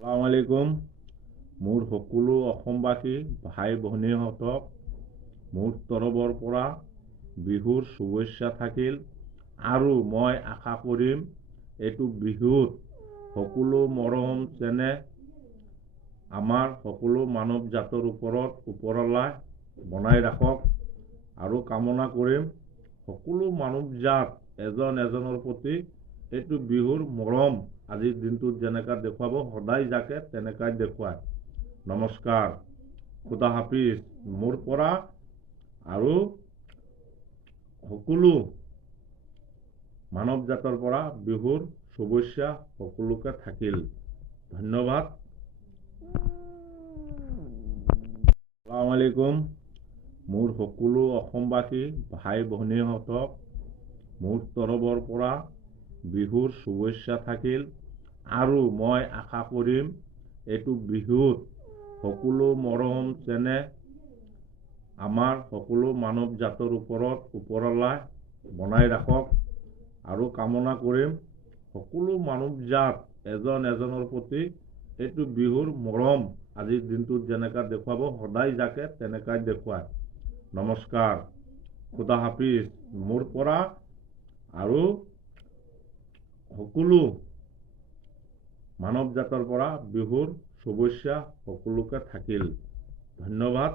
আসসালামু আলাইকুম। মোৰ সকলো অসমবাসী ভাই ভনীহঁতক মোৰ তৰফৰ পৰা বিহুৰ শুভেচ্ছা থাকিল আৰু মই আশা কৰিম এইটো বিহুত সকলো মৰম চেনেহ আমাৰ সকলো মানৱ জাতৰ ওপৰত ওপৰৱালাই বনাই ৰাখক আৰু কামনা কৰিম সকলো মানৱ জাত এজন এজনৰ প্ৰতি এইটো বিহুৰ মৰম আজিৰ দিনটোত যেনেকা দেখুৱাব সদায় যাকে তেনেকাই দেখুৱায়। নমস্কাৰ, খুদা হাফিজ। মোৰ পৰা আৰু সকলো মানৱ জাতৰ পৰা বিহুৰ শুভেচ্ছা সকলোকে থাকিল। ধন্যবাদ। আসসালামু আলাইকুম। মোৰ সকলো অসমবাসী ভাই ভনীহঁতক মোৰ তৰফৰ পৰা বিহুৰ শুভেচ্ছা থাকিল আৰু মই আশা কৰিম এইটো বিহুত সকলো মৰম চেনেহ আমাৰ সকলো মানৱ জাতৰ ওপৰত ওপৰৱালাই বনাই ৰাখক আৰু কামনা কৰিম সকলো মানৱ জাত এজন এজনৰ প্ৰতি এইটো বিহুৰ মৰম আজিৰ দিনটোত যেনেকা দেখুৱাব সদায় যাকে তেনেকাই দেখুৱায়। নমস্কাৰ, খুদা হাফিজ। মোৰ পৰা আৰু সকলো মানৱ জাতৰ পৰা বিহুৰ শুভেচ্ছা সকলোকে থাকিল। ধন্যবাদ।